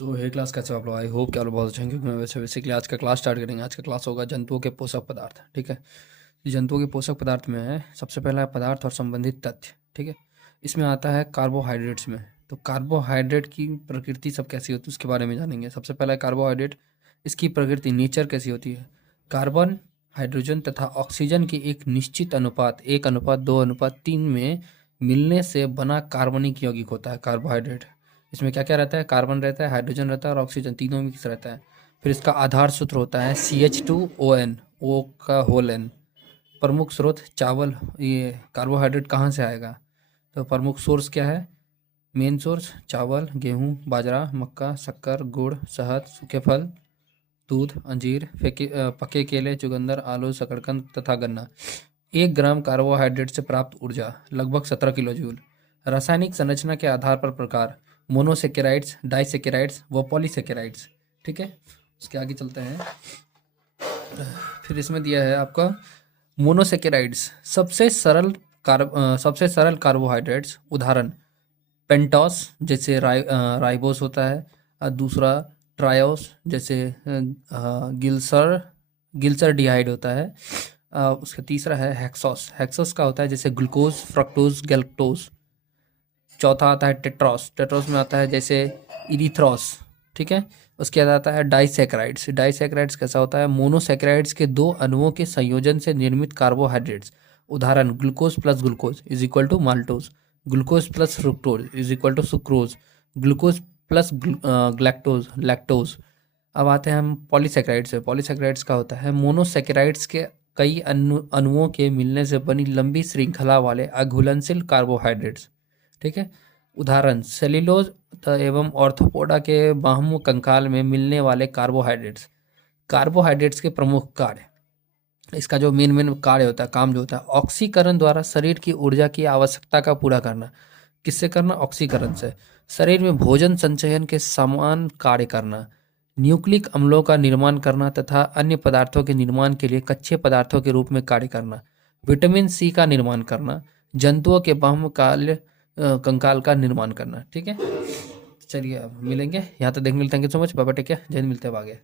सो हे class, कैसे हो आप लोग? आई होप कि आप लोग बहुत अच्छे हैं, क्योंकि मैं वैसे बेसिकली आज का क्लास स्टार्ट करेंगे। आज का क्लास होगा जंतुओं के पोषक पदार्थ। ठीक है, जंतुओं के पोषक पदार्थ में है सबसे पहला है पदार्थ और संबंधित तथ्य। ठीक है, इसमें आता है कार्बोहाइड्रेट्स में। तो कार्बोहाइड्रेट की प्रकृति सब कैसी होती है उसके बारे में जानेंगे। सबसे पहला है कार्बोहाइड्रेट, इसकी प्रकृति नेचर कैसी होती है। कार्बन, हाइड्रोजन तथा ऑक्सीजन की एक निश्चित अनुपात 1:2:3 में मिलने से बना कार्बनिक यौगिक होता है कार्बोहाइड्रेट। इसमें क्या क्या रहता है? कार्बन रहता है, हाइड्रोजन रहता है और ऑक्सीजन, तीनों मिक्स रहता है। फिर इसका आधार सूत्र होता है CH2ON, O का होल N। प्रमुख स्रोत चावल। ये कार्बोहाइड्रेट कहाँ से आएगा? तो प्रमुख सोर्स क्या है? मेन सोर्स चावल, गेहूँ, बाजरा, मक्का, शक्कर, गुड़, शहद, सूखे फल, दूध, अंजीर, पके केले, चुकंदर, आलू, शकरकंद तथा गन्ना। 1 ग्राम कार्बोहाइड्रेट से प्राप्त ऊर्जा लगभग 17 किलो जूल। रासायनिक संरचना के आधार पर प्रकार: मोनोसेकेराइड्स, डाइसेकेराइड्स व पॉलीसेकेराइड्स। ठीक है, उसके आगे चलते हैं। फिर इसमें दिया है आपका मोनोसेकेराइड्स, सबसे सरल कार्बोहाइड्रेट्स। उदाहरण पेंटोस जैसे राइबोस होता है, और दूसरा ट्रायोस जैसे गिल्सर गिल्सर डिहाइड होता है। उसका तीसरा है हेक्सोस, हेक्सोस का होता है जैसे ग्लूकोज, फ्रक्टोज, गैल्क्टोज। चौथा आता है टेट्रोस, टेट्रोस में आता है जैसे इरिथ्रोस। ठीक है, उसके बाद आता है डाइसेक्राइड्स, डाइसेक्राइड्स कैसा होता है? मोनोसेक्राइड्स के दो अणुओं के संयोजन से निर्मित कार्बोहाइड्रेट्स। उदाहरण glucose plus glucose is equal to maltose, glucose plus fructose is equal to sucrose, glucose plus galactose lactose. अब आते हैं हम पॉलीसेक्राइड्स से। पॉलीसेक्राइड्स का होता है मोनोसेक्राइड्स के कई अणुओं के मिलने से बनी लंबी श्रृंखला वाले अघुलनशील कार्बोहाइड्रेट्स। ठीक है, उदाहरण सेल्यूलोज एवं ऑर्थोपोडा के बाह्य कंकाल में मिलने वाले कार्बोहाइड्रेट्स। कार्बोहाइड्रेट्स के प्रमुख कार्य, इसका जो मेन कार्य होता है, काम जो होता है, ऑक्सीकरण द्वारा शरीर की ऊर्जा की आवश्यकता का पूरा करना। किससे करना? ऑक्सीकरण से। शरीर में भोजन संचयन के समान कार्य करना, न्यूक्लिक अम्लों का निर्माण करना तथा अन्य पदार्थों के निर्माण के लिए कच्चे पदार्थों के रूप में कार्य करना, विटामिन सी का निर्माण करना, जंतुओं के बाह्य कंकाल का निर्माण करना। ठीक है, चलिए अब मिलेंगे, यहाँ तक देखने मिलते हैं। Thank you so much, bye bye, take care, जल्द मिलते हैं आगे।